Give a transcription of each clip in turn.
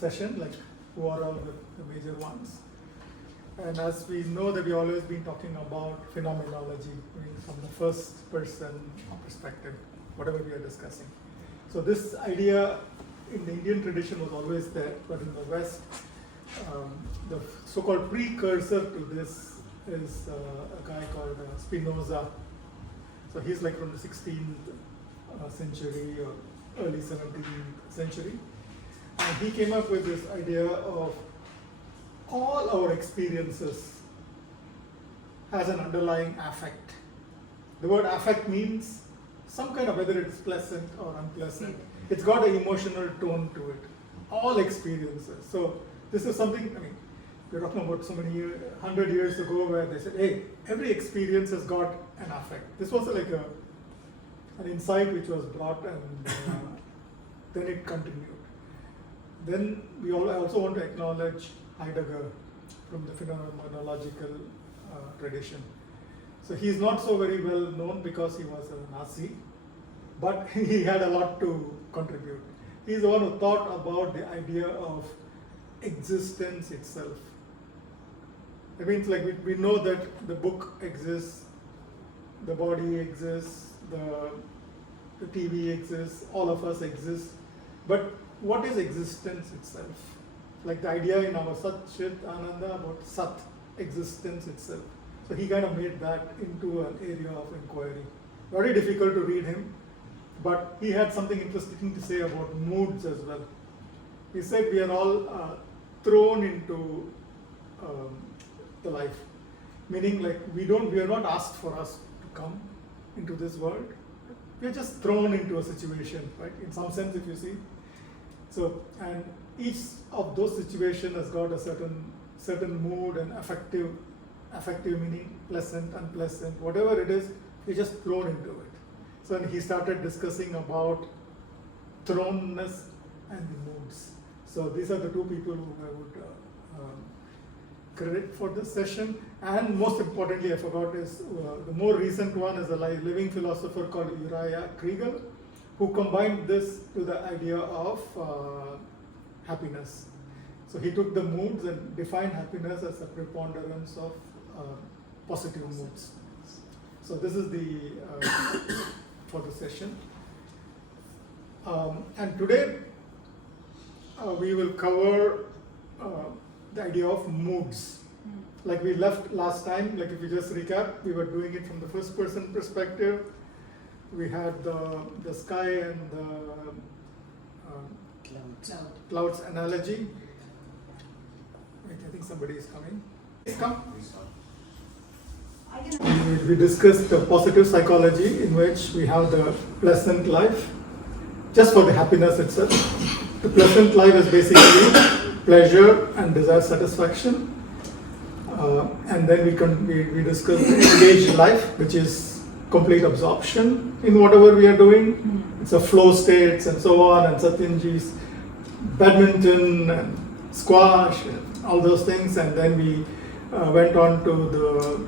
session, like who are all the major ones. And as we know that we've always been talking about phenomenology, I mean, from the first person perspective, whatever we are discussing. So this idea in the Indian tradition was always there, but in the West, the so-called precursor to this is a guy called Spinoza. So he's like from the 16th century or early 17th century. And he came up with this idea of all our experiences has an underlying affect. The word affect means some kind of, whether it's pleasant or unpleasant, it's got an emotional tone to it. All experiences. So this is something, I mean, we're talking about so many 100 years ago where they said, hey, every experience has got an affect. This was like an insight which was brought and then it continued. Then I also want to acknowledge Heidegger from the phenomenological tradition. So he's not so very well known because he was a Nazi, but he had a lot to contribute. He's the one who thought about the idea of existence itself. It means like we know that the book exists, the body exists, the TV exists, all of us exist, but what is existence itself? Like the idea in our Sat Chit Ananda about Sat, existence itself. So he kind of made that into an area of inquiry. Very difficult to read him, but he had something interesting to say about moods as well. He said we are all thrown into the life, meaning like we are not asked for us to come into this world. We are just thrown into a situation, right? In some sense, if you see. So, and each of those situations has got a certain mood and affective meaning, pleasant, unpleasant, whatever it is, you're just thrown into it. So and he started discussing about thrownness and the moods. So these are the two people who I would credit for this session. And most importantly, I forgot is the more recent one is a living philosopher called Uriah Kriegel, who combined this to the idea of happiness. So he took the moods and defined happiness as a preponderance of positive moods. So this is the for the session. And today we will cover the idea of moods. Like we left last time, like if you just recap, we were doing it from the first person perspective. We had the sky and the clouds analogy. Wait, I think somebody is coming. Please come. We discussed the positive psychology in which we have the pleasant life, just for the happiness itself. The pleasant life is basically pleasure and desire satisfaction. And then we discussed the engaged life, which is complete absorption in whatever we are doing. It's a flow states and so on, and Satyanji's badminton and squash and all those things. And then we went on to the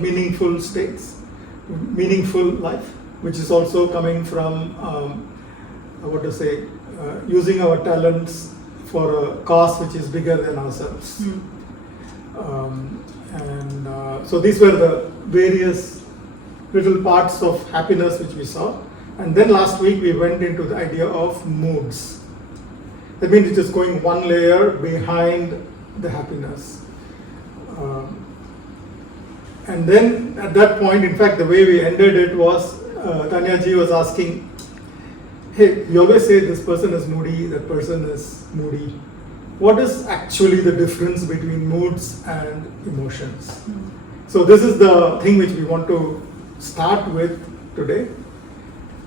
meaningful states, meaningful life, which is also coming from using our talents for a cause which is bigger than ourselves. So these were the various little parts of happiness which we saw. And then last week we went into the idea of moods. That means it is going one layer behind the happiness. And then at that point, in fact, the way we ended it was, Tanyaji was asking, hey, we always say this person is moody, that person is moody. What is actually the difference between moods and emotions? So this is the thing which we want to start with today.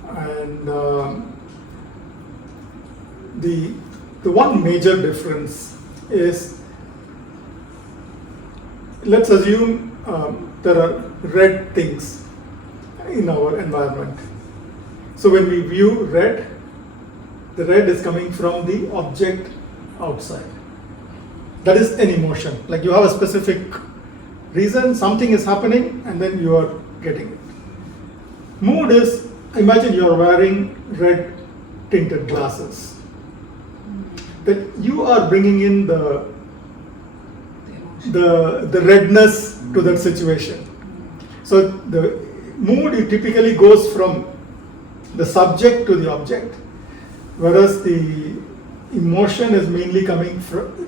And the one major difference is, let's assume there are red things in our environment. So when we view red, the red is coming from the object outside. That is an emotion. Like you have a specific reason, something is happening, and then you are getting it. Mood is, imagine you are wearing red tinted glasses. that you are bringing in the redness to that situation. So the mood it typically goes from the subject to the object, whereas the emotion is mainly coming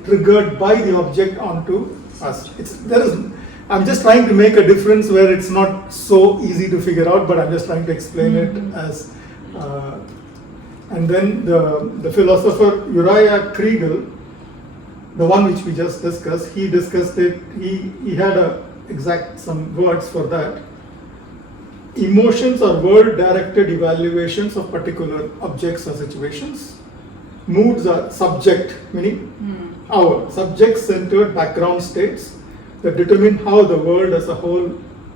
triggered by the object onto us. I'm just trying to make a difference where it's not so easy to figure out, but I'm just trying to explain it as. And then the philosopher Uriah Kriegel, the one which we just discussed, he discussed it. He had some words for that. Emotions are word-directed evaluations of particular objects or situations. Moods are subject, meaning our subject-centered background states that determine how the world as a whole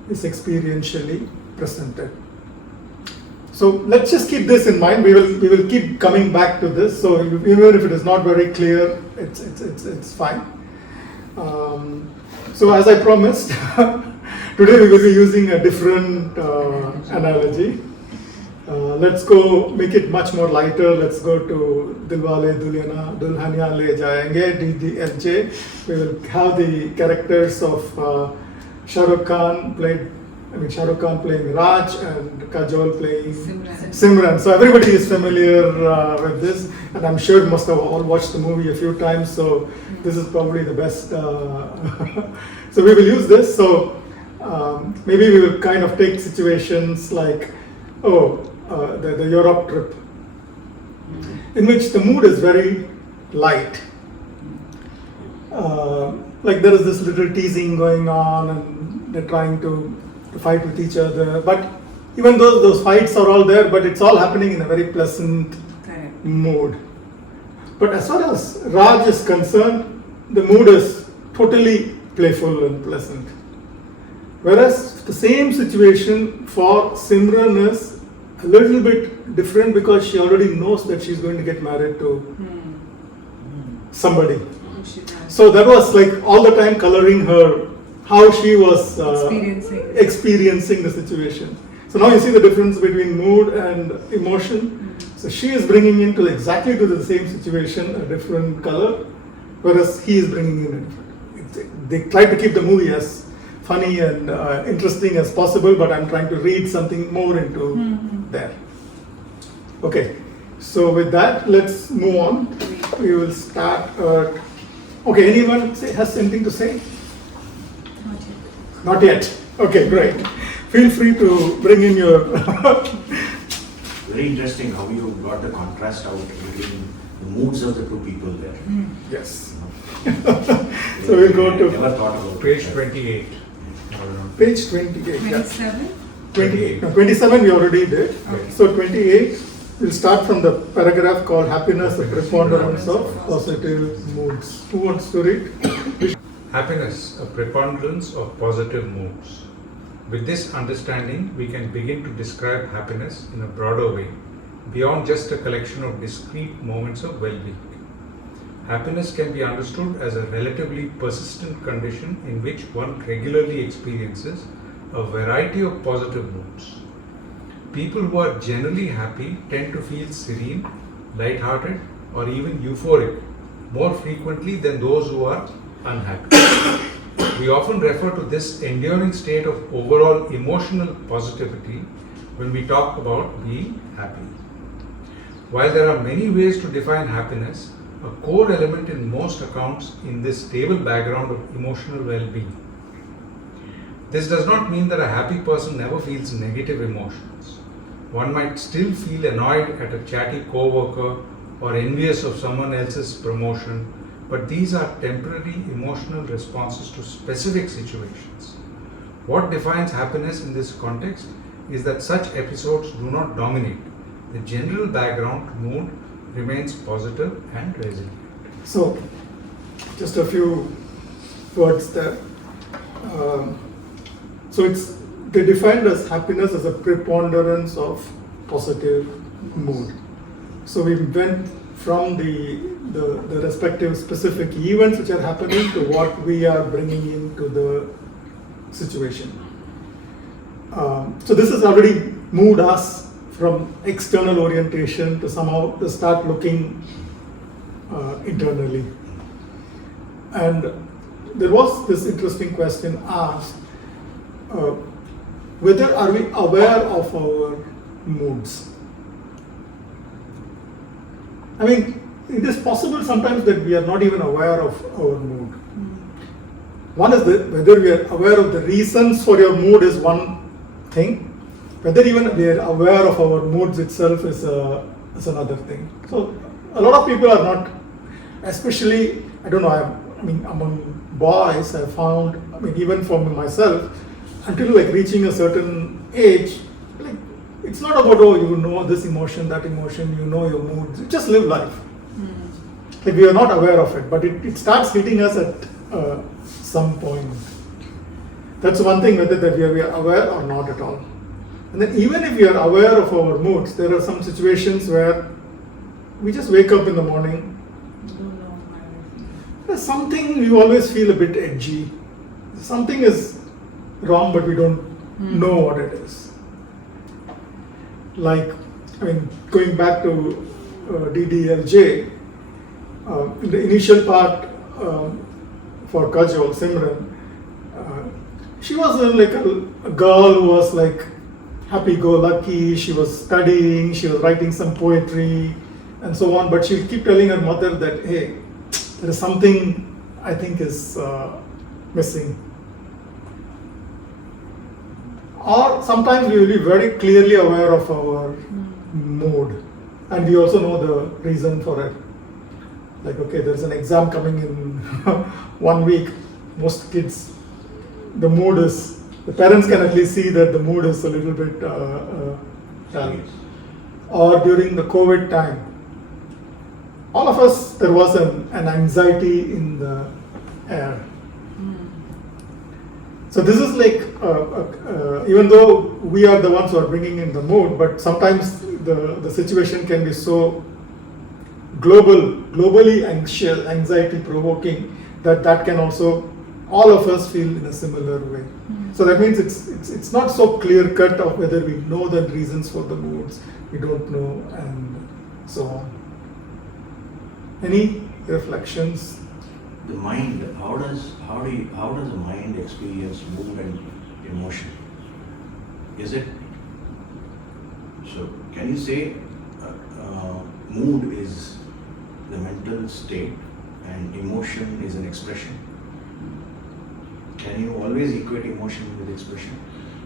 is experientially presented. So let's just keep this in mind. We will keep coming back to this. So even if it is not very clear, it's fine. So as I promised, today we will be using a different analogy. Let's go make it much more lighter. Let's go to Dilwale Dulhania Le Jayenge, DDLJ. We will have the characters of Shah Rukh Khan playing Raj and Kajol playing Simran. So everybody is familiar with this, and I'm sure must have all watched the movie a few times. So this is probably the best. So we will use this. So maybe we will kind of take situations like, the Europe trip, in which the mood is very light. Like there is this little teasing going on, and they're trying to fight with each other. But even though those fights are all there, but it's all happening in a very pleasant mood. But as far as Raj is concerned, the mood is totally playful and pleasant. Whereas the same situation for Simran is a little bit different because she already knows that she's going to get married to somebody. So that was like all the time coloring her, how she was experiencing the situation. So now you see the difference between mood and emotion. So she is bringing into exactly to the same situation a different color, whereas he is bringing in a different. They try to keep the movie as funny and interesting as possible, but I'm trying to read something more into there. Okay, so with that, let's move on. We will start. Okay, anyone has anything to say? Not yet. Okay, great. Feel free to bring in your. Very interesting how you got the contrast out between the moods of the two people there. Yes. So we'll go to never thought about page that. 28. Page 28. 27? 28. No, 27 we already did. Okay. So 28, we'll start from the paragraph called Happiness, a preponderance of positive moods. Who wants to read? Happiness, a preponderance of positive moods. With this understanding, we can begin to describe happiness in a broader way, beyond just a collection of discrete moments of well-being. Happiness can be understood as a relatively persistent condition in which one regularly experiences a variety of positive moods. People who are generally happy tend to feel serene, light-hearted, or even euphoric more frequently than those who are unhappy. We often refer to this enduring state of overall emotional positivity when we talk about being happy. While there are many ways to define happiness, a core element in most accounts in this stable background of emotional well-being. This does not mean that a happy person never feels negative emotions. One might still feel annoyed at a chatty co-worker or envious of someone else's promotion, but these are temporary emotional responses to specific situations. What defines happiness in this context is that such episodes do not dominate. The general background mood remains positive and resilient. So, just a few words there. So they defined as happiness as a preponderance of positive mood. So we went from the respective specific events which are happening to what we are bringing into the situation. So this has already moved us from external orientation to somehow to start looking internally. And there was this interesting question asked, whether are we aware of our moods? I mean, it is possible sometimes that we are not even aware of our mood. One is whether we are aware of the reasons for your mood is one thing. Whether even we are aware of our moods itself is another thing. So a lot of people are not, especially, I don't know, I mean among boys I found, I mean even for myself, until like reaching a certain age, like it's not about, oh, you know this emotion, that emotion, you know your moods, you just live life. Like we are not aware of it, but it starts hitting us at some point. That's one thing, whether that we are aware or not at all. And then even if we are aware of our moods, there are some situations where we just wake up in the morning. There's something you always feel a bit edgy. Something is wrong, but we don't know what it is. Like, I mean, going back to DDLJ, in the initial part for Kajol, Simran, she was like a girl who was like happy-go-lucky. She was studying, she was writing some poetry and so on, but she'll keep telling her mother that, hey, there is something I think is missing. Or sometimes we will be very clearly aware of our mood, and we also know the reason for it. Like, okay, there's an exam coming in 1 week. Most kids, the mood is, the parents can at least see that the mood is a little bit dull. Or during the COVID time, all of us, there was an anxiety in the air. So this is like, even though we are the ones who are bringing in the mood, but sometimes the situation can be so globally anxious, anxiety provoking, that can also, all of us feel in a similar way. So that means it's not so clear cut of whether we know the reasons for the moods, we don't know, and so on. Any reflections? The mind, how does the mind experience mood and emotion? Is it, so can you say mood is the mental state and emotion is an expression? Can you always equate emotion with expression,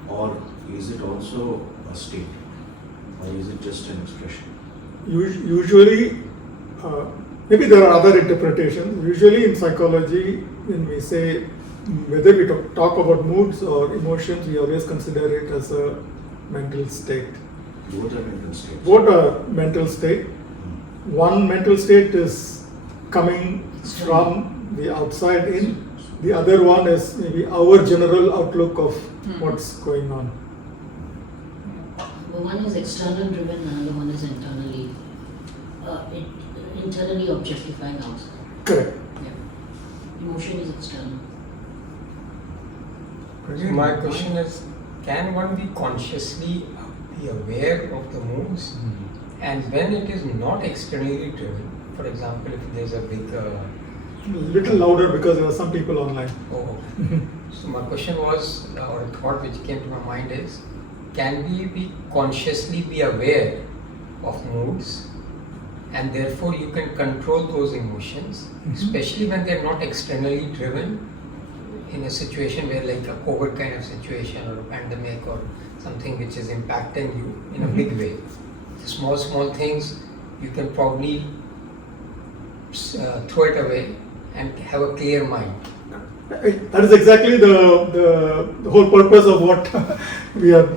or is it also a state, or is it just an expression? Usually, maybe there are other interpretations. Usually in psychology, when we say whether we talk about moods or emotions, we always consider it as a mental state. Both are mental states. Both are mental state. One mental state is coming from the outside in. The other one is maybe our general outlook of what's going on. The one is external driven, another one is internally objectifying ourselves. Correct. Yeah. Emotion is external. So my question is, can one be consciously be aware of the moods? And when it is not externally driven, for example, if there's a big Little louder because there are some people online. Oh, so my question was, or a thought which came to my mind is, can we be consciously be aware of moods, and therefore you can control those emotions, especially when they're not externally driven, in a situation where like a COVID kind of situation or a pandemic or something which is impacting you in a big way. Small things you can probably throw it away and have a clear mind. That is exactly the whole purpose of what we are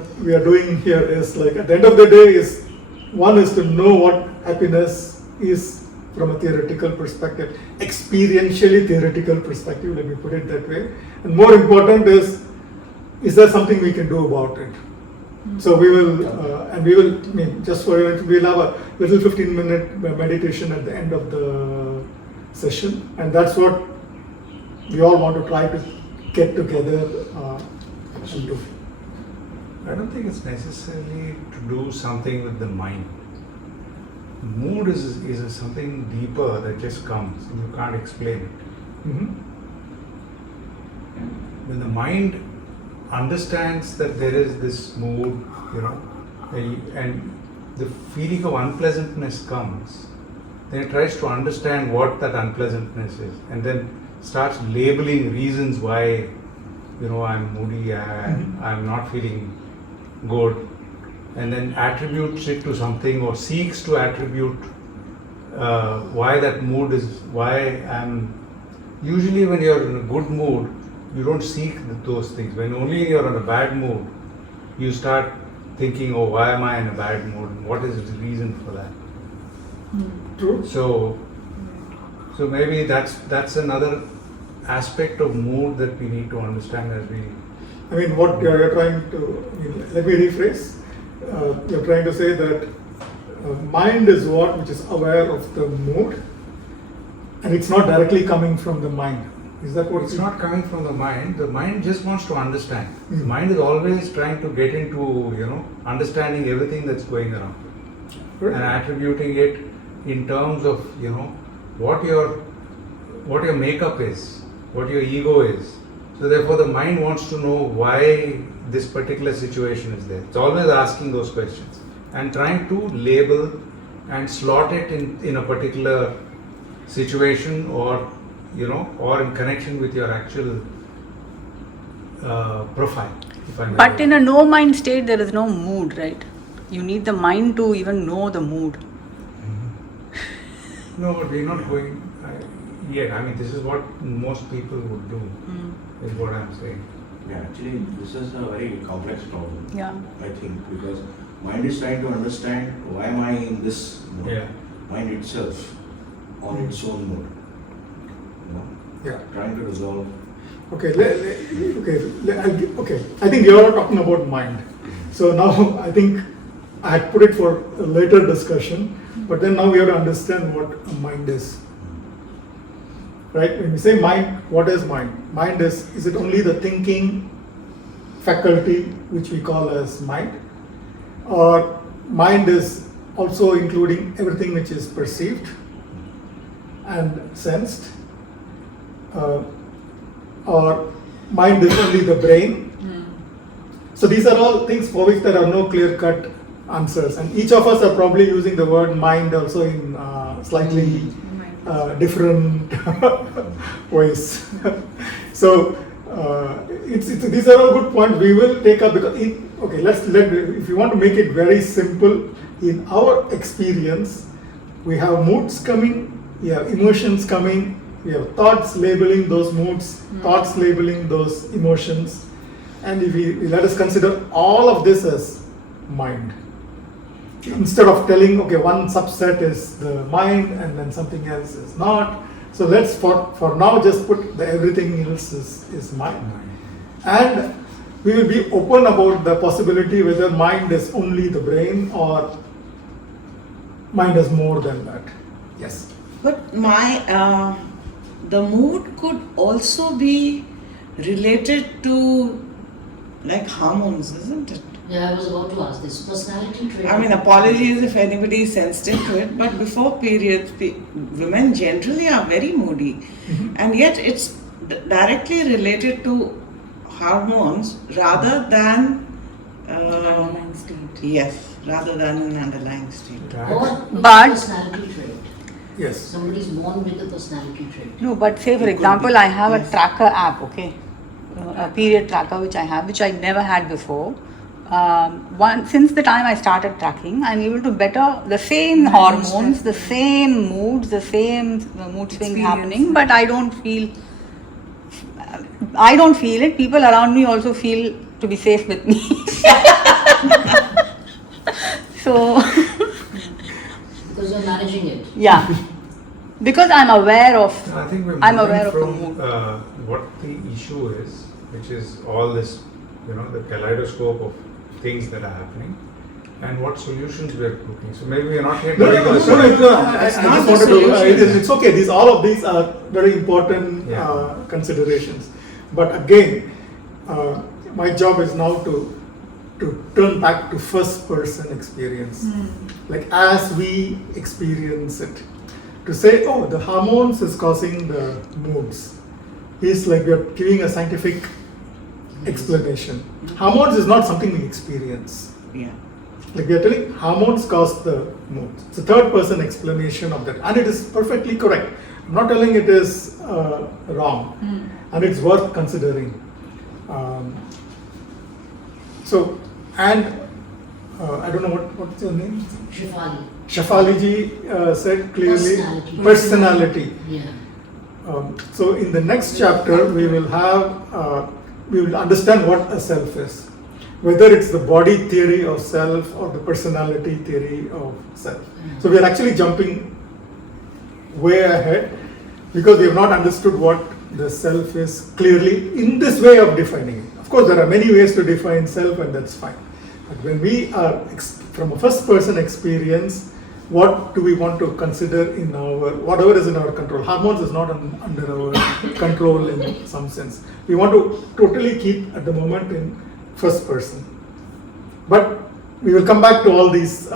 doing here. Is like at the end of the day is one is to know what happiness is from a theoretical perspective, experientially theoretical perspective, let me put it that way. And more important is there something we can do about it? So we will, I mean, just for it, we'll have a little 15-minute meditation at the end of the session, and that's what we all want to try to get together and do. I don't think it's necessarily to do something with the mind. mood is something deeper that just comes and you can't explain it. Mhm. When the mind understands that there is this mood, and the feeling of unpleasantness comes, then it tries to understand what that unpleasantness is, and then starts labeling reasons why, I'm moody and I'm not feeling good, and then attributes it to something or seeks to attribute why that mood is, why I'm. Usually, when you're in a good mood, you don't seek those things. When only you're in a bad mood, you start thinking, oh, why am I in a bad mood? What is the reason for that? True. So maybe that's another aspect of mood that we need to understand as we. I mean, what you're trying to, let me rephrase. You're trying to say that mind is which is aware of the mood, and it's not directly coming from the mind. Is that what It's not coming from the mind. The mind just wants to understand. The Mm. mind is always trying to get into, understanding everything that's going around Right. and attributing it in terms of, what your makeup is, what your ego is. So therefore, the mind wants to know why this particular situation is there. It's always asking those questions and trying to label and slot it in a particular situation or in connection with your actual profile. If I may But say. in a no mind state, there is no mood, right? You need the mind to even know the mood. No, but we're not going yet. I mean, this is what most people would do, is what I'm saying. Yeah, actually, this is a very complex problem. Yeah. I think, because mind is trying to understand why am I in this mode. Yeah. Mind itself on its own mode. Yeah. Trying to resolve. Okay. Okay. I think you're talking about mind. So now I think I had put it for a later discussion, but then now we have to understand what a mind is. Right? When we say mind, what is mind? Mind is it only the thinking faculty which we call as mind? Or mind is also including everything which is perceived and sensed? Or mind is only the brain? So these are all things for which there are no clear-cut answers, and each of us are probably using the word mind also in slightly different ways. So these are all good points. We will take up because if you want to make it very simple, in our experience, we have moods coming, we have emotions coming, we have thoughts labeling those moods, thoughts labeling those emotions, and if we let us consider all of this as mind. Instead of telling, okay, one subset is the mind and then something else is not. So let's for now just put the everything else is mind. And we will be open about the possibility whether mind is only the brain or mind is more than that. Yes. But the mood could also be related to like hormones, isn't it? Yeah, I was about to ask this. Personality trait. I mean, apologies if anybody is sensitive to it, but before periods, women generally are very moody, and yet it's directly related to hormones rather than Underlying state. yes, rather than an underlying state. Or But- personality trait. Yes. Somebody's born with a personality trait. No, but say for It could example, be, I have yes. a tracker app, okay, a period tracker which I never had before. Since the time I started tracking, I'm able to better the same hormones, the same moods, the same mood swing happening, but I don't feel it. People around me also feel to be safe with me. So, Because you're managing it. yeah, because I'm aware of. I think we're I'm moving aware of the from mood. what the issue is, which is all this, the kaleidoscope of things that are happening, and what solutions we're looking. So maybe we're not here No, going no, to no, the no, solution. I It's just not the wanted to. solution. It's okay. All of these are very important considerations. But again, my job is now to to turn back to first person experience, like as we experience it. To say, oh, the hormones is causing the moods, is like we are giving a scientific explanation. Hormones is not something we experience. Yeah. Like we are telling hormones cause the moods. It's a third person explanation of that, and it is perfectly correct. I'm not telling it is wrong, and it's worth considering. So, and I don't know what's your name? Shefali. Shefali ji said clearly Personality. personality. Yeah. So in the next chapter we will have we will understand what a self is, whether it's the body theory of self or the personality theory of self. So we are actually jumping way ahead because we have not understood what the self is clearly in this way of defining it. Of course, there are many ways to define self, and that's fine. But when we are from a first person experience, what do we want to consider in our, whatever is in our control? Hormones is not under our control in some sense. We want to totally keep at the moment in first person. But we will come back to all these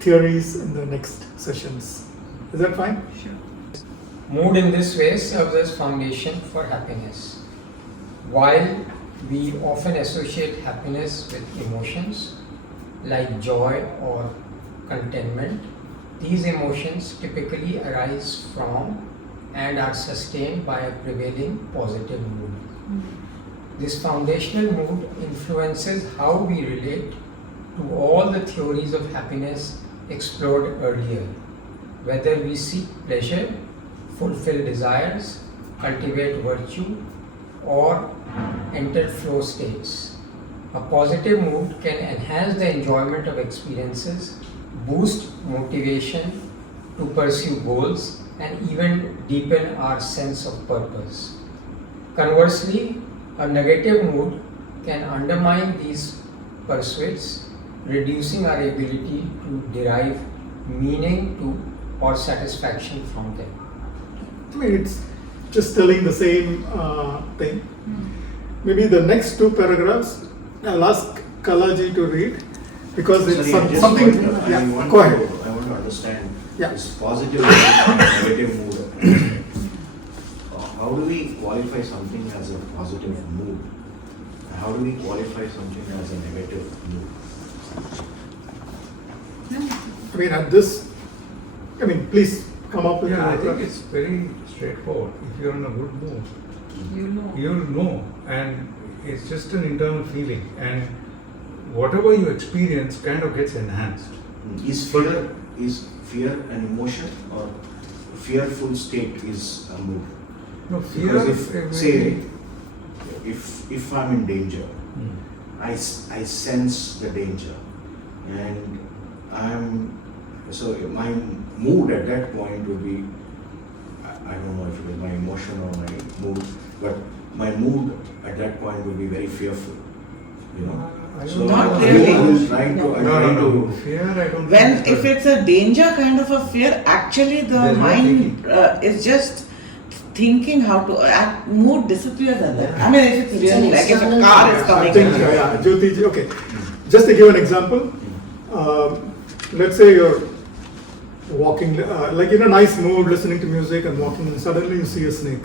theories in the next sessions. Is that fine? Sure. Mood in this way serves as foundation for happiness. While we often associate happiness with emotions like joy or contentment, these emotions typically arise from and are sustained by a prevailing positive mood. This foundational mood influences how we relate to all the theories of happiness explored earlier, whether we seek pleasure, fulfill desires, cultivate virtue, or enter flow states. A positive mood can enhance the enjoyment of experiences, boost motivation to pursue goals, and even deepen our sense of purpose. Conversely, a negative mood can undermine these pursuits, reducing our ability to derive meaning to or satisfaction from them. I mean, it's just telling the same thing. Maybe the next two paragraphs, I'll ask Kalaji to read because it's Sorry, just something. want- Yeah, I want go ahead. I want to understand Yeah. this positive mood and negative mood. How do we qualify something as a positive mood? How do we qualify something as a negative mood? I mean, at this, I mean, please come up with Yeah, I your- think it's very straightforward. If you're in a good mood, You know. you'll know, and it's just an internal feeling, and whatever you experience kind of gets enhanced. Is fear an emotion, or fearful state is a mood? No, fear. Because if, say, if I'm in danger, Hmm. I sense the danger, and so my mood at that point would be, I don't know if it is my emotion or my mood, but my mood at that point would be very fearful, you know. I don't So know. Not I really. was trying to, No, I'm no, trying no. to. Fear, I don't. When think if so. it's a danger kind of a fear, actually the There's no mind is just thinking how to act. Mood disappears at that. I mean, if it's It's an really like if a external car thing. is I coming. think, yeah, Jyoti ji, okay. Just to give an example, let's say you're walking, like in a nice mood, listening to music and walking, and suddenly you see a snake.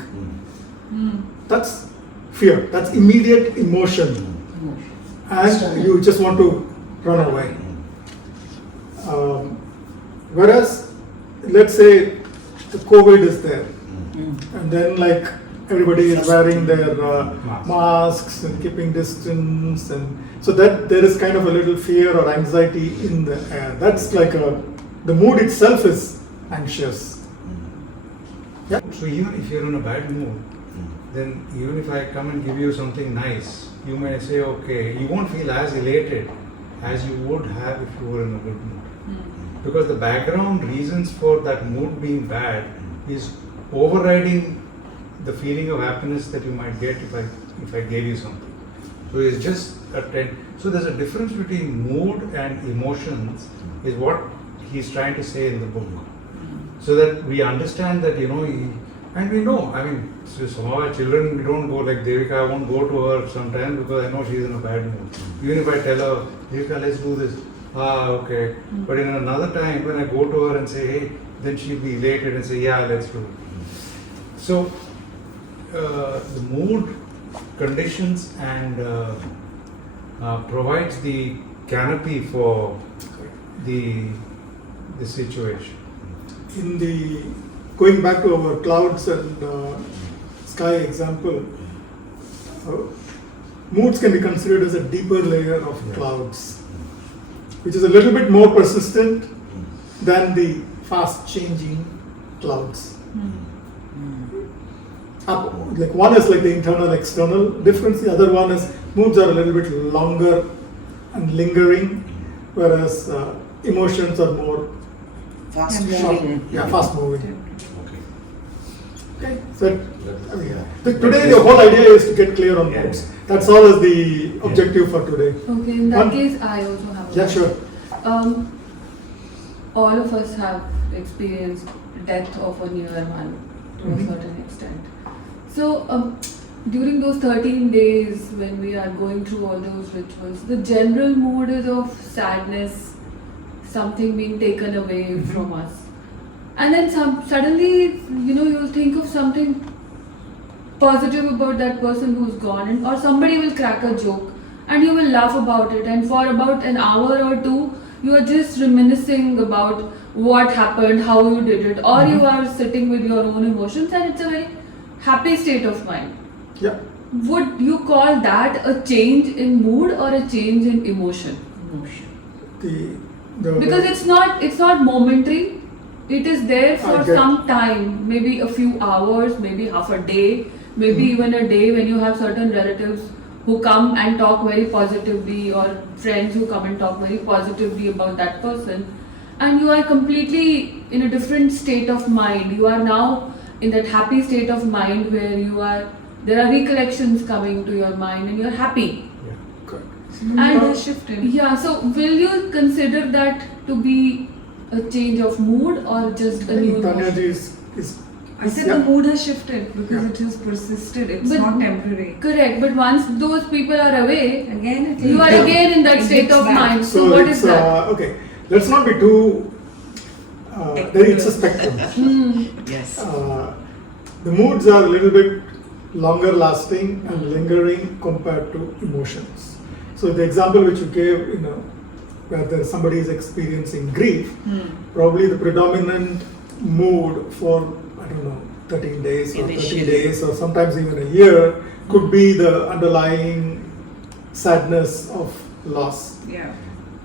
That's fear. That's immediate emotion, Emotion. and you just want to run away. Whereas, let's say the COVID is there, and then like everybody is wearing their masks and keeping distance, and so that there is kind of a little fear or anxiety in the air. That's like the mood itself is anxious. Yeah. So even if you're in a bad mood, then even if I come and give you something nice, you may say, okay, you won't feel as elated as you would have if you were in a good mood. Because the background reasons for that mood being bad is overriding the feeling of happiness that you might get if I gave you something. So it's just a trend. So there's a difference between mood and emotions is what he's trying to say in the book. So that we understand that, And we know, I mean, so some of our children, we don't go like Devika, I won't go to her sometimes because I know she's in a bad mood. Even if I tell her, Devika, let's do this. Ah, okay. But in another time, when I go to her and say, hey, then she'll be elated and say, yeah, let's do it. So, the mood conditions and provides the canopy for the situation. In the going back to our clouds and sky example, moods can be considered as a deeper layer of clouds, which is a little bit more persistent than the fast changing clouds. Like one is like the internal external difference, the other one is moods are a little bit longer and lingering, whereas emotions are more Fast short, moving. fast moving. Okay. Okay, so today the whole idea is to get clear on moods. That's all is the objective for today. Okay, in that One- case, I also have. Yeah, sure. All of us have experienced death of a near one to a certain extent. So, during those 13 days when we are going through all those rituals, the general mood is of sadness, something being taken away from us. And then suddenly, you'll think of something positive about that person who's gone, or somebody will crack a joke and you will laugh about it, and for about an hour or two you are just reminiscing about what happened, how you did it, or you are sitting with your own emotions, and it's a very happy state of mind. Yeah. Would you call that a change in mood or a change in emotion? Because it's not momentary. It is there for some time, maybe a few hours, maybe half a day, maybe even a day, when you have certain relatives who come and talk very positively, or friends who come and talk very positively about that person, and you are completely in a different state of mind. You are now in that happy state of mind where there are recollections coming to your mind and you're happy. And shifted. yeah, so will you consider that to be a change of mood or just a new Tanyaji emotion? is I said yeah. the mood has shifted because Yeah. it has persisted. It's But- not temporary. Correct, but once those people are away, Again, it you are Yeah. again in that It state gets of back. mind. So So what it's is that? okay. Let's not be too. It's a spectrum. Yes. The moods are a little bit longer lasting and lingering compared to emotions. So the example which you gave, where somebody is experiencing grief, probably the predominant mood for, 13 days or 30 Initially. days or sometimes even a year could be the underlying sadness of loss. Yeah.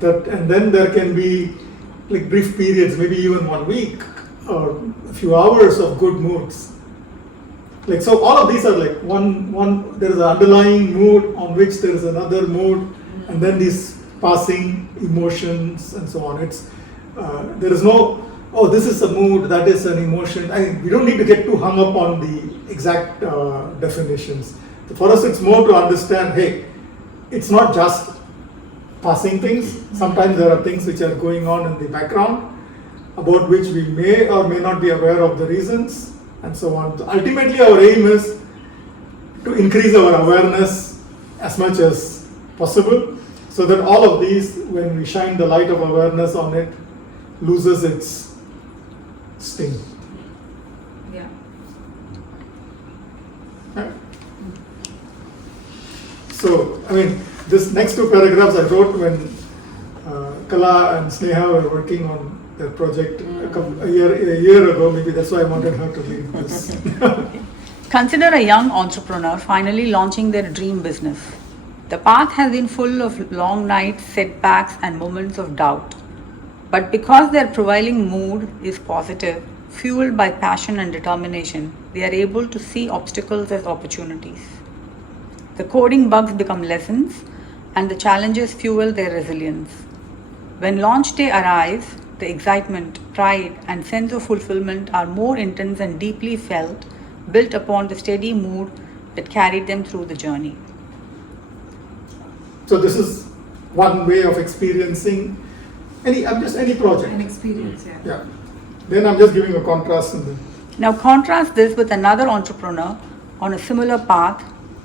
And then there can be like brief periods, maybe even 1 week or a few hours of good moods. Like, so all of these are like one there is an underlying mood on which there is another mood, and then these passing emotions and so on. It's there is no, this is a mood, that is an emotion. We don't need to get too hung up on the exact definitions. For us, it's more to understand, hey, it's not just passing things. Sometimes there are things which are going on in the background about which we may or may not be aware of the reasons, and so on. So ultimately, our aim is to increase our awareness as much as possible, so that all of these, when we shine the light of awareness on it, loses its sting. Yeah. Right? So, this next two paragraphs I wrote when Kala and Sneha were working on their project a year ago. Maybe that's why I wanted her to lead this. Consider a young entrepreneur finally launching their dream business. The path has been full of long nights, setbacks, and moments of doubt. But because their prevailing mood is positive, fueled by passion and determination, they are able to see obstacles as opportunities. The coding bugs become lessons, and the challenges fuel their resilience. When launch day arrives, the excitement, pride, and sense of fulfillment are more intense and deeply felt, built upon the steady mood that carried them through the journey. So this is one way of experiencing any project. An experience, yeah. Yeah. Then I'm just giving a contrast in the Now contrast this with another entrepreneur on a similar path,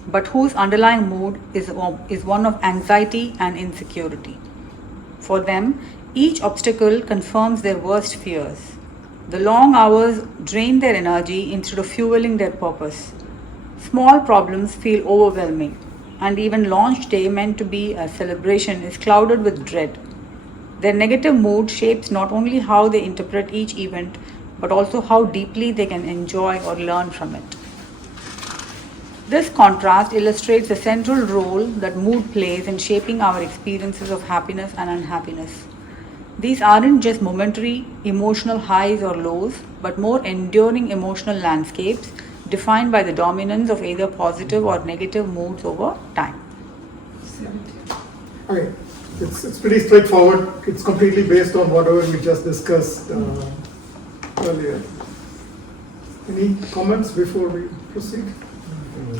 but whose underlying mood is one of anxiety and insecurity. For them, each obstacle confirms their worst fears. The long hours drain their energy instead of fueling their purpose. Small problems feel overwhelming, and even launch day, meant to be a celebration, is clouded with dread. Their negative mood shapes not only how they interpret each event, but also how deeply they can enjoy or learn from it. This contrast illustrates the central role that mood plays in shaping our experiences of happiness and unhappiness. These aren't just momentary emotional highs or lows, but more enduring emotional landscapes defined by the dominance of either positive or negative moods over time. Okay, it's pretty straightforward. It's completely based on whatever we just discussed earlier. Any comments before we proceed?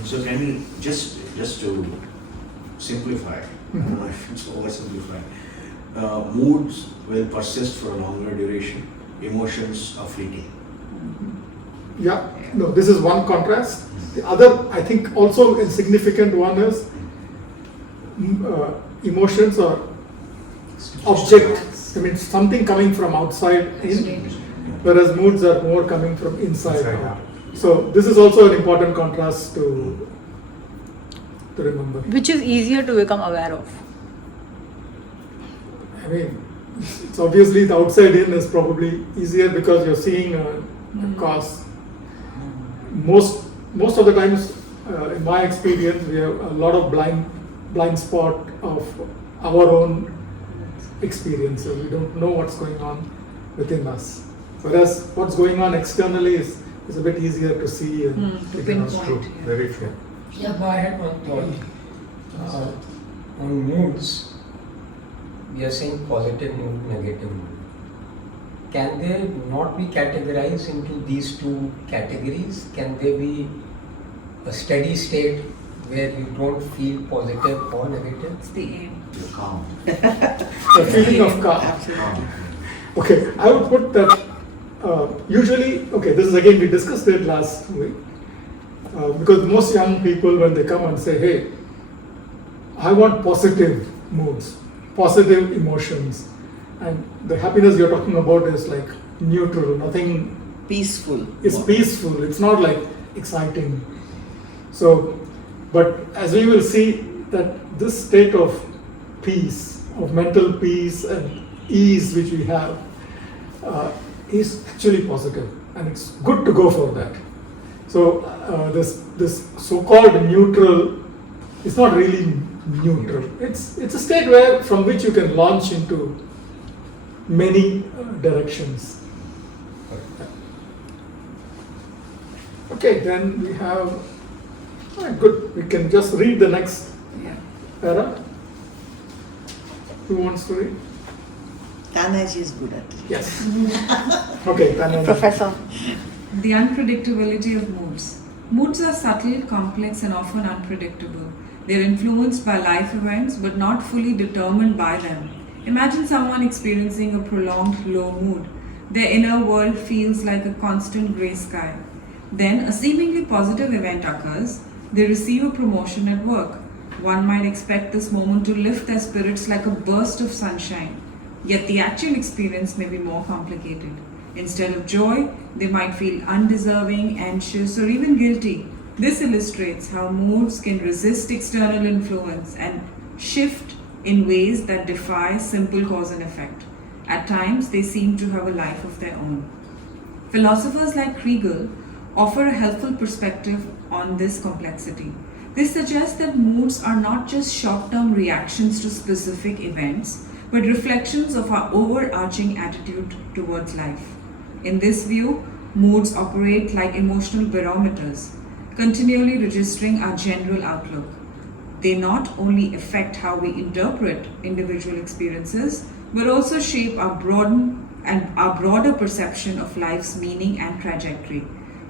So can we just to simplify, I don't know if it's oversimplified, moods will persist for a longer duration, emotions are fleeting. Yeah, no, this is one contrast. The other, I think, also a significant one is emotions or objects. I mean, something coming from outside in, whereas moods are more coming from inside out. So this is also an important contrast to remember. Which is easier to become aware of? I mean, it's obviously the outside in is probably easier because you're seeing a cause. Most of the times, in my experience, we have a lot of blind spot of our own experiences. We don't know what's going on within us. Whereas what's going on externally is a bit easier to see and figure out. True, very true. Yeah, but I had one thought. On moods, we are saying positive mood, negative mood. Can they not be categorized into these two categories? Can they be a steady state where you don't feel positive or negative? It's the aim. You're calm. The feeling of calm. Okay, I would put that usually, okay, this is again, we discussed it last week, because most young people, when they come and say, hey, I want positive moods, positive emotions, and the happiness you're talking about is like neutral, nothing. Peaceful. It's peaceful, it's not like exciting. So, but as we will see, that this state of peace, of mental peace and ease which we have, is actually positive, and it's good to go for that. So this so-called neutral is not really neutral. It's a state where from which you can launch into many directions. Okay, then we have good. We can just read the next para. Who wants to read? Tanaji is good at it. Yes. Okay, Tanaji. Professor. The unpredictability of moods. Moods are subtle, complex, and often unpredictable. They are influenced by life events but not fully determined by them. Imagine someone experiencing a prolonged low mood. Their inner world feels like a constant grey sky. Then a seemingly positive event occurs. They receive a promotion at work. One might expect this moment to lift their spirits like a burst of sunshine. Yet the actual experience may be more complicated. Instead of joy, they might feel undeserving, anxious, or even guilty. This illustrates how moods can resist external influence and shift in ways that defy simple cause and effect. At times, they seem to have a life of their own. Philosophers like Kriegel offer a helpful perspective on this complexity. They suggest that moods are not just short-term reactions to specific events, but reflections of our overarching attitude towards life. In this view, moods operate like emotional barometers, continually registering our general outlook. They not only affect how we interpret individual experiences, but also shape our broader perception of life's meaning and trajectory.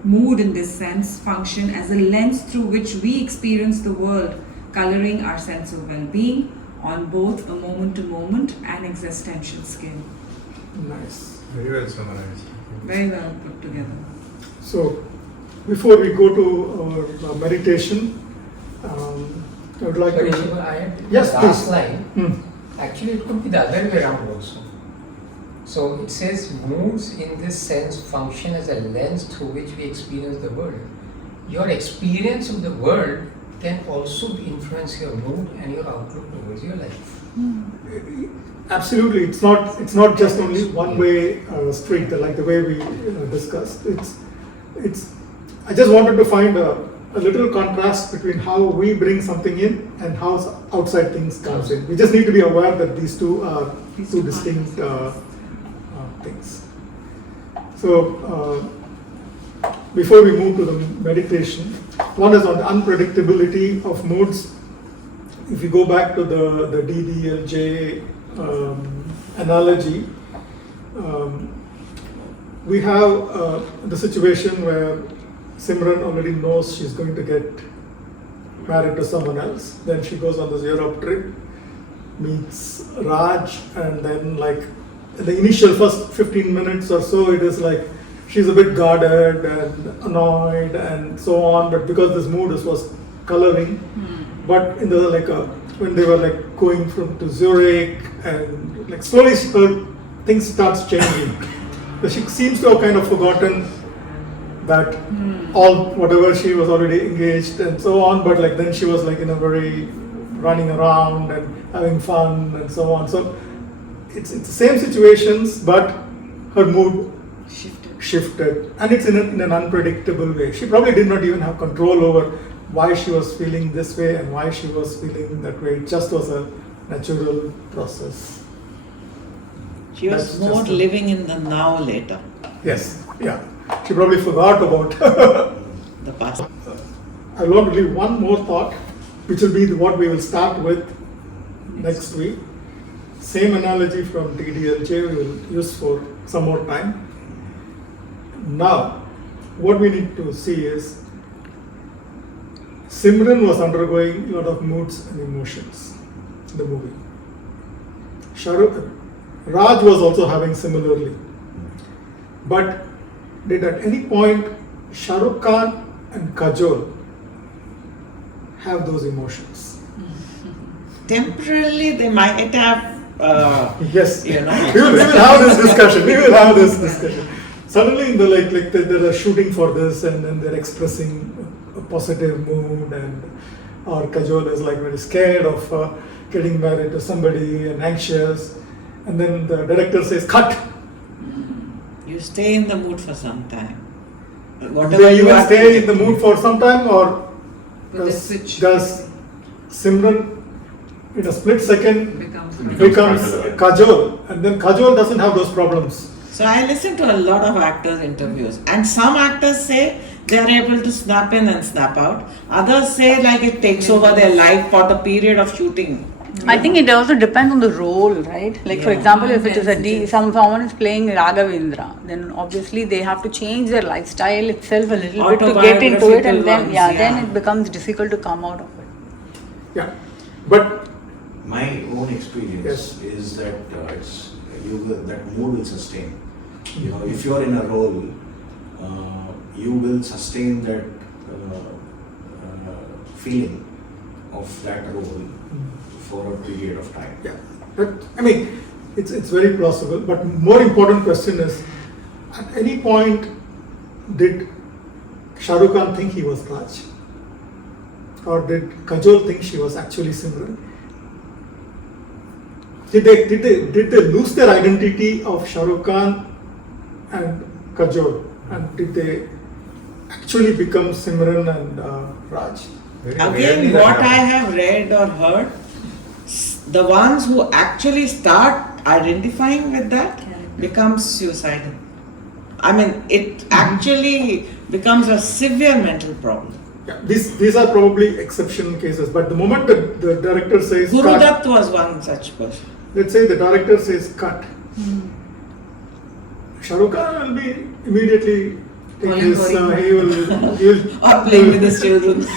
Mood, in this sense, function as a lens through which we experience the world, coloring our sense of well-being on both a moment-to-moment and existential scale. Nice. Very well summarized. Very well put together. So, before we go to our meditation, I would like Sorry, to. Shiva, I had Yes, the last please. line. Hmm. Actually, it could be the other way around also. So it says moods in this sense function as a lens through which we experience the world. Your experience of the world can also influence your mood and your outlook towards your life. Absolutely, it's not just only one way street like the way we discussed. It's. I just wanted to find a little contrast between how we bring something in and how outside things comes in. We just need to be aware that these two are two distinct things. So before we move to the meditation, one is on the unpredictability of moods. If you go back to the DDLJ analogy, we have the situation where Simran already knows she's going to get married to someone else. Then she goes on this Europe trip, meets Raj, and then like in the initial first 15 minutes or so, it is like she's a bit guarded and annoyed and so on. But because this mood was coloring, but in the when they were like going to Zurich and like slowly her things starts changing. But she seems to have kind of forgotten that all whatever she was already engaged and so on, but like then she was like in a very running around and having fun and so on. So it's the same situations, but her mood shifted, and it's in an unpredictable way. She probably did not even have control over why she was feeling this way and why she was feeling that way. It just was a natural process. She was That's more just living in the now later, Yes, yeah. She probably forgot about. the past. I want to leave one more thought, which will be what we will start with next week. Same analogy from DDLJ we will use for some more time. Now, what we need to see is Simran was undergoing a lot of moods and emotions in the movie. Raj was also having similarly. But did at any point Shah Rukh Khan and Kajol have those emotions? Temporarily, they might have. Yes, You know. we will have this discussion. We will have this discussion. Suddenly, in the they're shooting for this, and then they're expressing a positive mood, and or Kajol is like very scared of getting married to somebody and anxious, and then the director says, "Cut." You stay in the mood for some time. Do Whatever they you even are stay in the mood for some time, or But they switch. does Simran in a split second becomes becomes Kajol, and then Kajol doesn't have those problems? So I listen to a lot of actors' interviews, and some actors say they are able to snap in and snap out. Others say like it takes over their life for the period of shooting. I think it also depends on the role, right? Like for Yeah. example, if it is someone is playing Raghavendra, then obviously they have to change their lifestyle itself a little bit to get into it, and then Autobiographical then ones, it becomes difficult to come out of it. Yeah, but My own experience Yes. is that that mood will sustain. You know, if you are in a role, you will sustain that feeling of that role for a period of time. yeah, but I mean, it's very plausible. But more important question is, at any point, did Shah Rukh Khan think he was Raj, or did Kajol think she was actually Simran? Did they lose their identity of Shah Rukh Khan and Kajol, and did they actually become Simran and Raj? Very Again, rarely that what I happens. have read or heard, the ones who actually start identifying with that becomes suicidal. I mean, it actually becomes a severe mental problem. Yeah, these are probably exception cases. But the moment the director says Guru cut, Dutt was one such person. let's say the director says cut, Shah Rukh Khan will be immediately take his, he will Or playing with his children. He'll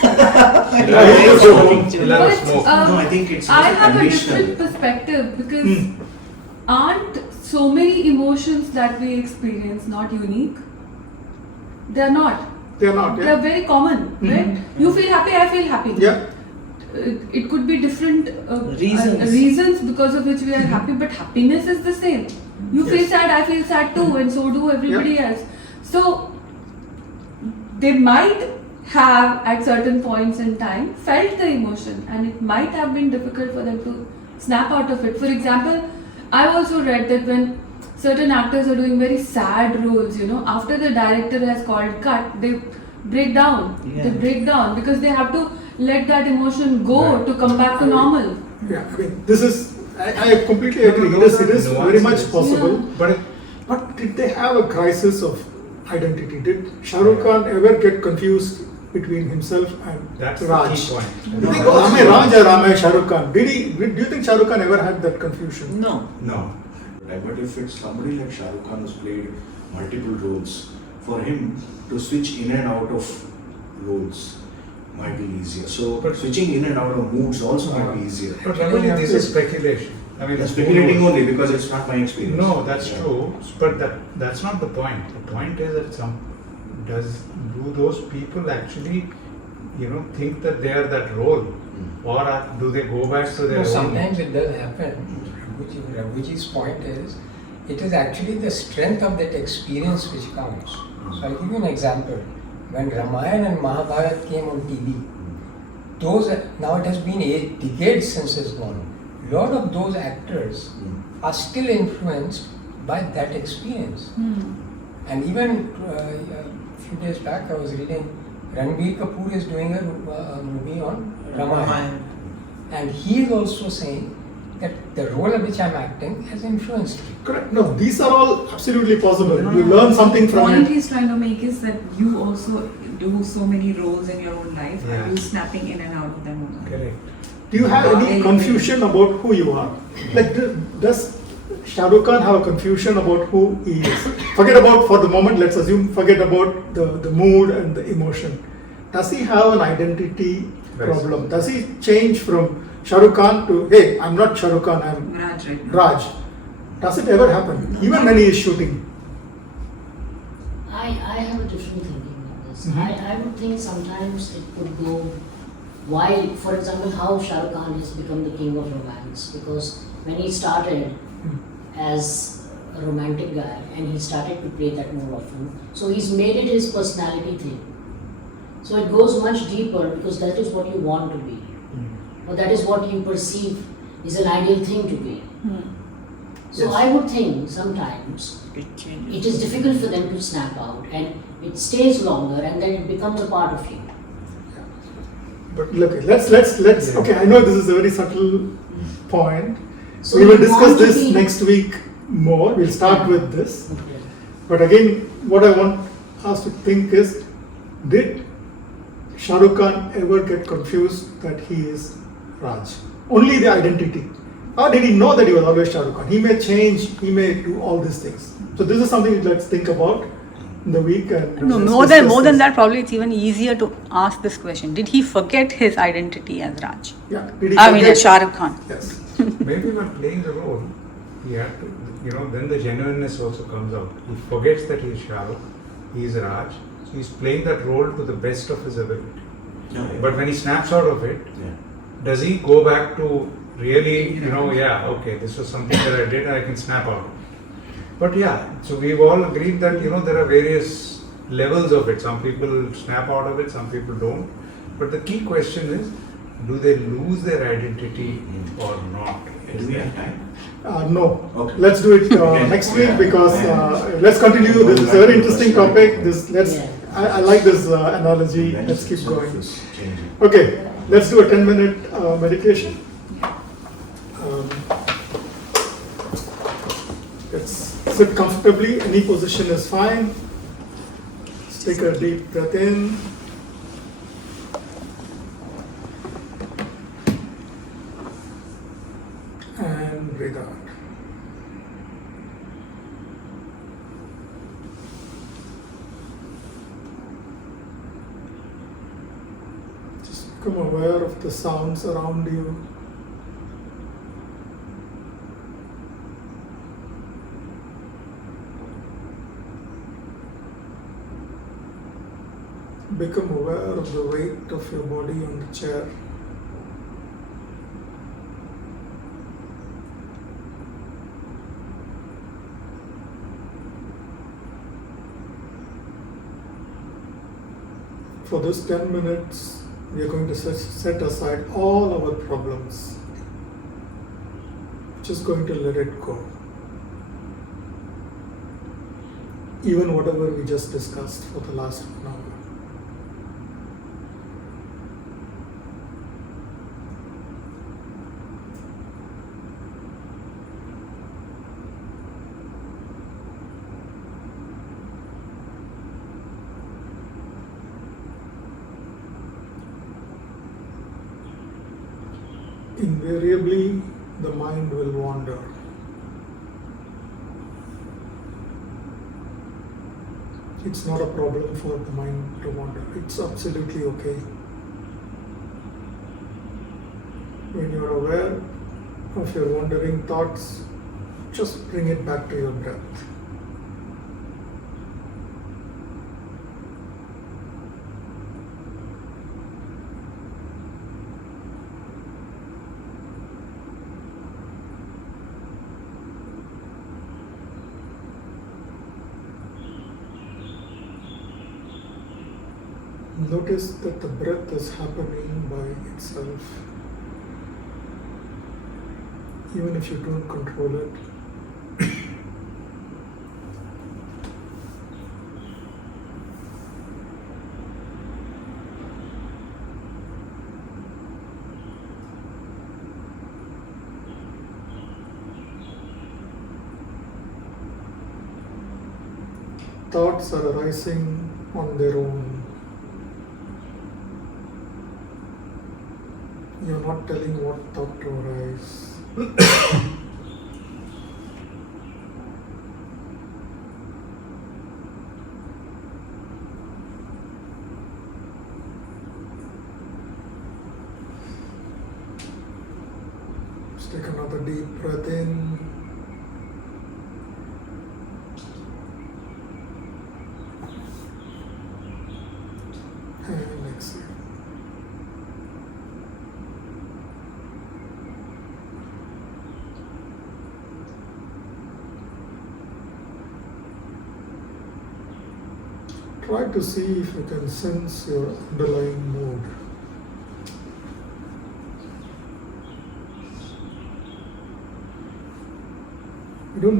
have a smoke. No, I think it's I also have a conditional. different perspective because aren't so many emotions that we experience not unique? They are not. They are not. They Yeah. are very common, right? You feel happy, I feel happy. Yeah. It could be different Reasons. because of which we are happy, but happiness is the same. You feel Yes. sad, I feel sad too, and so do everybody else. So they might have at certain points in time felt the emotion, and it might have been difficult for them to snap out of it. For example, I've also read that when certain actors are doing very sad roles, after the director has called cut, they break down. Yeah. They break down because they have to let that emotion go Right. to come back to normal. Yeah. I mean, this is. I completely agree. It is very much possible. But But did they have a crisis of identity? Did Shah Rukh Khan ever get confused between himself and that's Raj? the key point. Do you think, oh, am I Raj or am I Shah Rukh Khan? Do you think Shah Rukh Khan ever had that confusion? No. No. Right, but if it's somebody like Shah Rukh Khan who's played multiple roles, for him to switch in and out of roles might be easier. So, But- switching in and out of moods also might be easier. But Ramani, this is speculation. I mean, I'm speculating only because it's not my experience. No, that's Yeah. true. But that's not the point. The point is that do those people actually, think that they are that role, or do they go back to their No, own? sometimes it does happen. Raghuji's point is, it is actually the strength of that experience which counts. So I'll give you an example. When Ramayana and Mahabharata came on TV, now it has been 8 decades since it's gone. A lot of those actors are still influenced by that experience. And even a few days back I was reading Ranbir Kapoor is doing a movie on Ramayana. And he is also saying that the role of which I'm acting has influenced me. Correct. No, these are all absolutely possible. You learn something The from point it. he's trying to make is that you also do so many roles in your own life. Yeah. Are you snapping in and out of them? Correct. Do you have any confusion about who you are? Like, does Shah Rukh Khan have a confusion about who he is? Forget about, for the moment, let's assume, forget about the mood and the emotion. Does he have an identity problem? Does he change from Shah Rukh Khan to, hey, I'm not Shah Rukh Khan, I'm Raj right now. Raj? Does it ever happen? Even when he is shooting? I have a different thinking on this. Mhm. I would think sometimes it could go while, for example, how Shah Rukh Khan has become the king of romance. Because when he started as a romantic guy and he started to play that more often, so he's made it his personality thing. So it goes much deeper because that is what you want to be, or that is what you perceive is an ideal thing to be. So Yes. I would think sometimes It changes. it is difficult for them to snap out and it stays longer and then it becomes a part of you. But look, let's. Okay, I know this is a very subtle point. So We will you discuss want to this be- next week more. We'll start with this. But again, what I want us to think is, did Shah Rukh Khan ever get confused that he is Raj? Only the identity. Or did he know that he was always Shah Rukh Khan? He may change, he may do all these things. So this is something let's think about in the week. And No, let's more discuss than this. that, probably it's even easier to ask this question. Did he forget his identity as Raj? Yeah. Did he I mean, forget? as Shah Rukh Khan. Yes. Maybe when playing the role, he had to, then the genuineness also comes out. He forgets that he is Shah Rukh, he is Raj, so he's playing that role to the best of his ability. Yeah, yeah. But when he snaps out of it, Yeah. does he go back to really, okay, this was something that I did, I can snap out. But yeah, so we've all agreed that, there are various levels of it. Some people snap out of it, some people don't. But the key question is, do they lose their identity or not? Do we have time? No. Okay. Let's do it next week because let's continue. This is a very interesting topic. I like this analogy. Let's keep going. Is changing. Okay, let's do a 10-minute meditation. Let's sit comfortably. Any position is fine. Let's take a deep breath in. And breathe out. Just become aware of the sounds around you. become aware of the weight of your body on the chair. For this 10 minutes, we are going to set aside all our problems. Just going to let it go. Even whatever we just discussed for the last 1 hour. Invariably, the mind will wander. It's not a problem for the mind to wander. It's absolutely okay. When you're aware of your wandering thoughts, just bring it back to your breath. Notice that the breath is happening by itself. Even if you don't control it. Thoughts are arising on their own. You're not telling what thought to arise. Just take another deep breath in. And exhale. Try to see if you can sense your underlying mood. You don't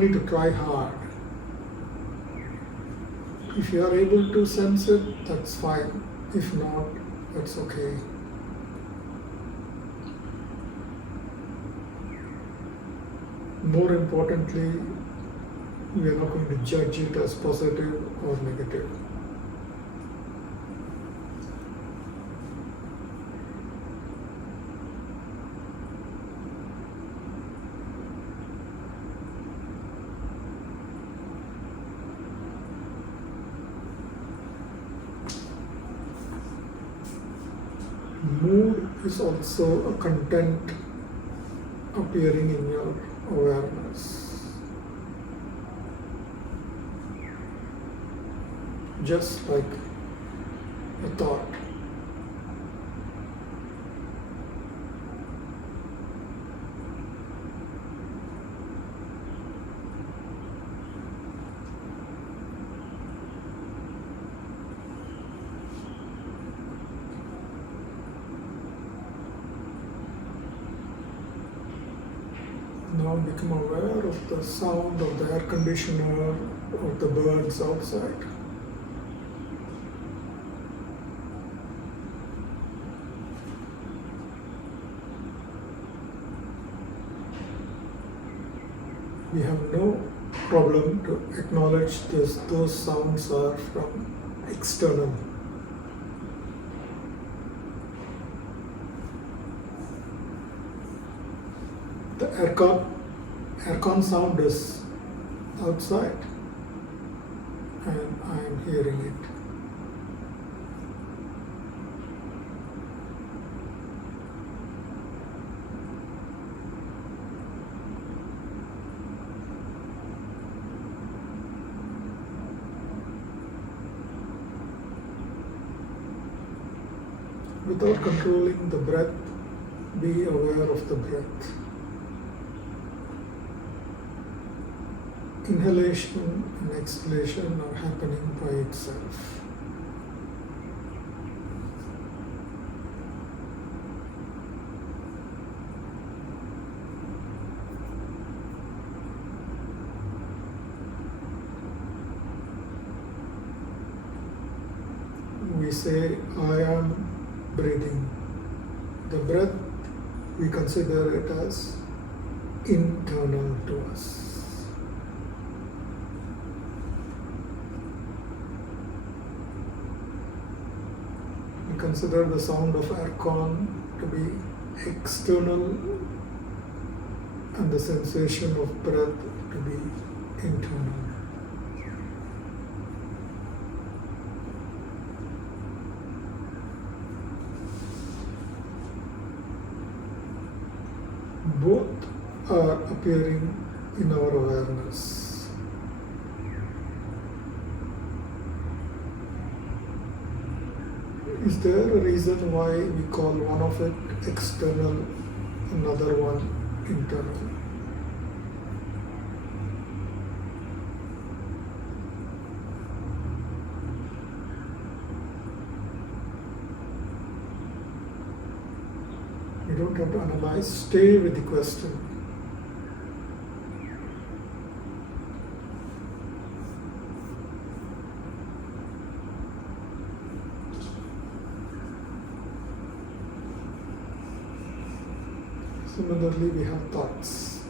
need to try hard. If you are able to sense it, that's fine. If not, that's okay. More importantly, we are not going to judge it as positive or negative. Mood is also a content appearing in your awareness. Just like a thought. Now become aware of the sound of the air conditioner or the birds outside. We have no problem to acknowledge this. Those sounds are from external. The aircon sound is outside and I am hearing it. without controlling the breath, be aware of the breath. Inhalation and exhalation are happening by itself. We say, I am breathing. The breath, we consider it as internal to us. We consider the sound of aircon to be external and the sensation of breath to be internal. Both are appearing in our awareness. Is there a reason why we call one of it external, another one internal? You don't have to analyze, stay with the question. Similarly, we have thoughts.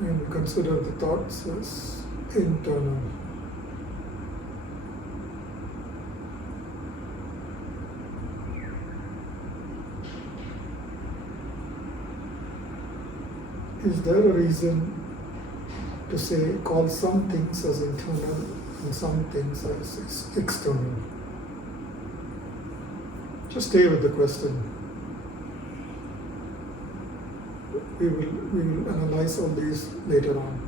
And we consider the thoughts as internal. Is there a reason to say, call some things as internal and some things as external? Just stay with the question. We will analyze all these later on.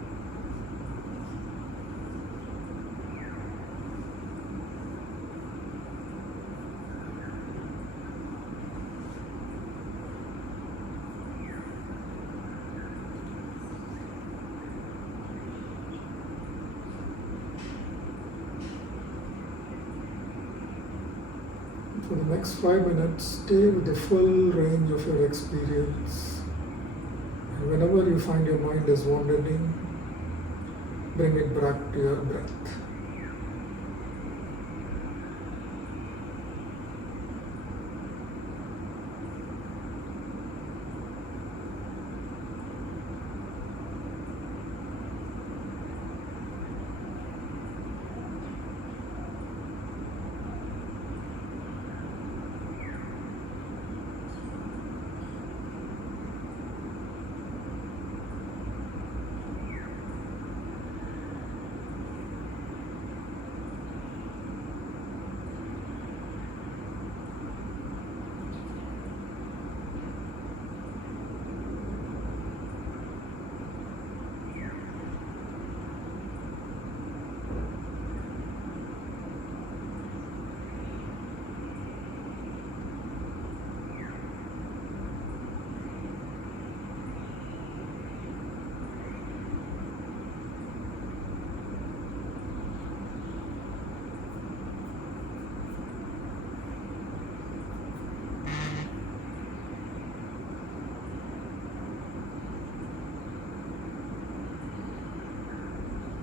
For the next 5 minutes, stay with the full range of your experience. And whenever you find your mind is wandering, bring it back to your breath.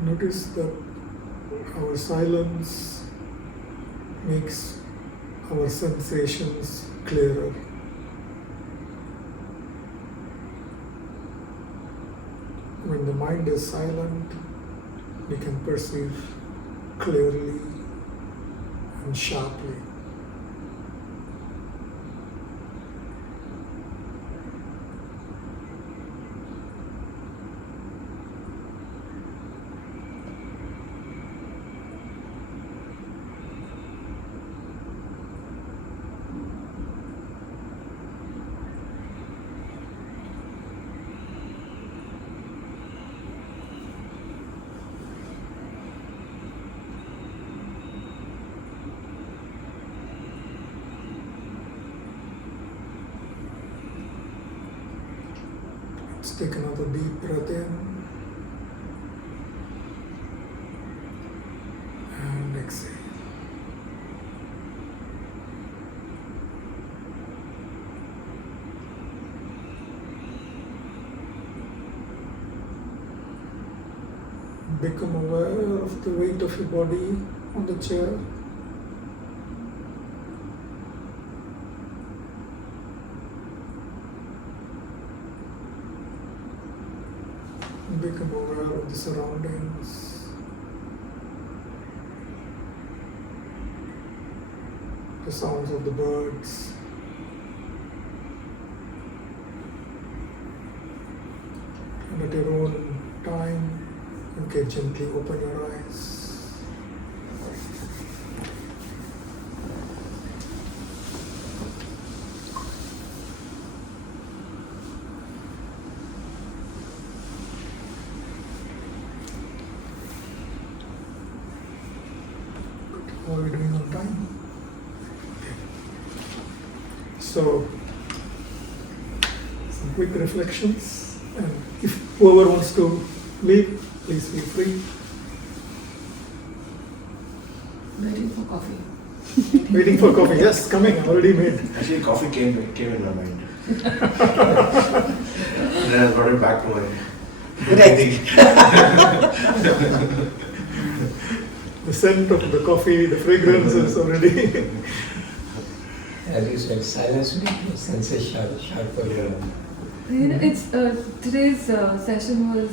Notice that our silence makes our sensations clearer. When the mind is silent, we can perceive clearly and sharply. Just take another deep breath in and exhale. Become aware of the weight of your body on the chair. Become aware of the surroundings, the sounds of the birds, and at your own time, you can gently open your eyes. How are we doing on time? Okay. So, some quick reflections, and if whoever wants to leave, please feel free. Waiting for coffee. Waiting for coffee. Yes, coming. Already made. Actually, coffee came in my mind. And then I brought it back to my The scent of the coffee, the fragrance is already. As you said, silence will make senses sharper. You know, it's today's session was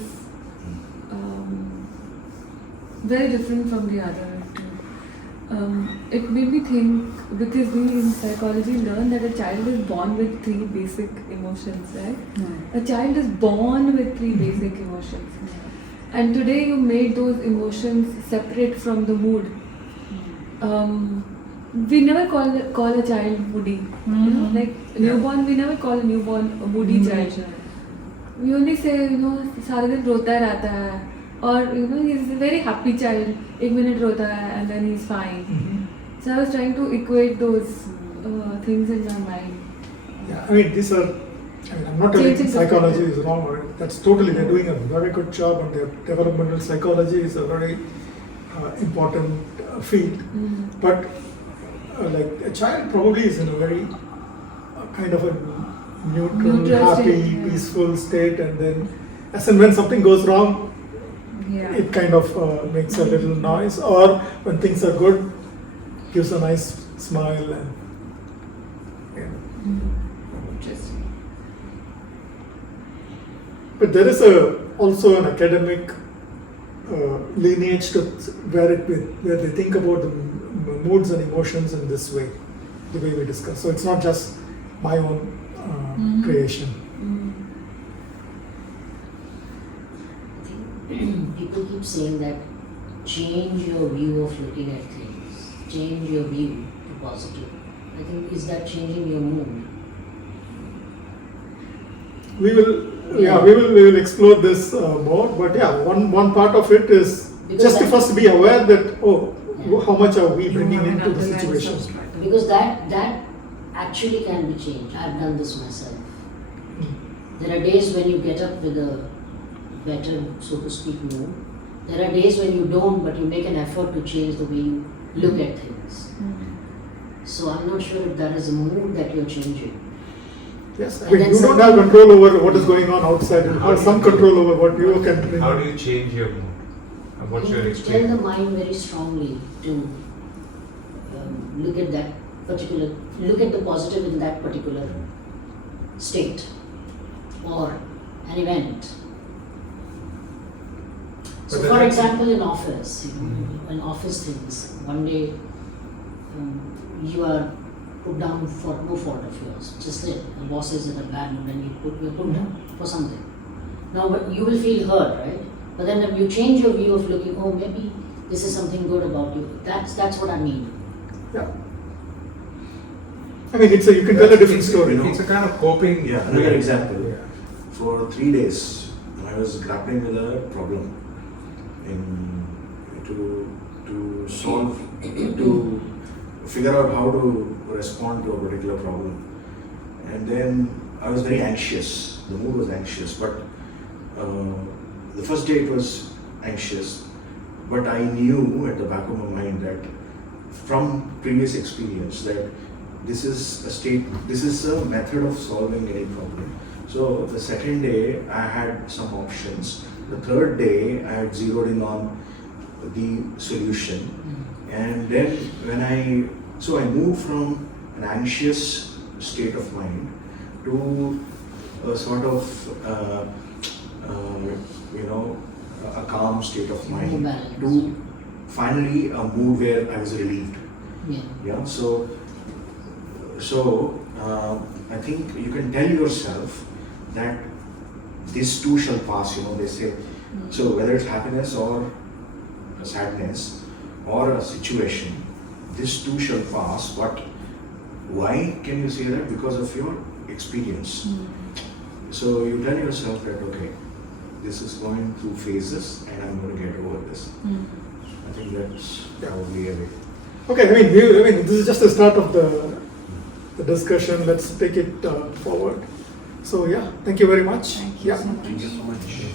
very different from the other two. It made me think, because we in psychology learn that a child is born with 3 basic emotions, right? A child is born with 3 basic emotions. And today you made those emotions separate from the mood. We never call a child moody. You know, like newborn, we never call a newborn a moody child. We only say, you know, सारे दिन रोता रहता है, or you know, he's a very happy child. 1 minute रोता है and then he's fine. So I was trying to equate those things in my mind. Yeah, I mean, these are. I mean, I'm not telling Changing psychology is wrong, or that's totally, they're doing a very good job, and their developmental psychology is a very important field. But like a child probably is in a very kind of a neutral happy, state, yeah. peaceful state, and then as and when something goes wrong, Yeah. it kind of makes a little noise, or when things are good, gives a nice smile and Interesting. But there is also an academic lineage to where they think about the moods and emotions in this way, the way we discuss. So it's not just my own creation. People keep saying that change your view of looking at things, change your view to positive. I think, is that changing your mood? We will explore this more. But yeah, one part of it is Because just to that- first be aware that how much are we bringing into the situation. Because that actually can be changed. I've done this myself. There are days when you get up with a better, so to speak, mood. There are days when you don't, but you make an effort to change the way you look at things. So I'm not sure if that is a mood that you're changing. Yes, I And mean, then you don't have control over what is going on outside. You have some control over what you can bring. How do you change your mood? What's your Tell the experience? mind very strongly to look at the positive in that particular state or an event. So, But for then- example, in office, in office things, one day you are put down for no fault of yours. Just that the boss is in a bad mood and you're put down for something. Now, but you will feel hurt, right? But then when you change your view of looking, oh, maybe this is something good about you. That's what I mean. Yeah. I mean, you can tell a different story. It's a kind of coping. Yeah, another example. Yeah. For 3 days, I was grappling with a problem to solve, to figure out how to respond to a particular problem. And then I was very anxious. The mood was anxious, but the first day it was anxious, but I knew at the back of my mind that from previous experience that this is a state, this is a method of solving any problem. So the second day I had some options. The third day I had zeroed in on the solution, and then I moved from an anxious state of mind to a sort of a calm state of mind, Balance. to finally a mood where I was relieved. Yeah. So I think you can tell yourself that this too shall pass, they say. So whether it's happiness or a sadness or a situation, this too shall pass. But why can you say that? Because of your experience. So you tell yourself that, okay, this is going through phases and I'm going to get over this. I think that's probably a way. Okay, I mean, this is just the start of the discussion. Let's take it forward. So yeah, thank you very much. Thank you so much. Thank you so much.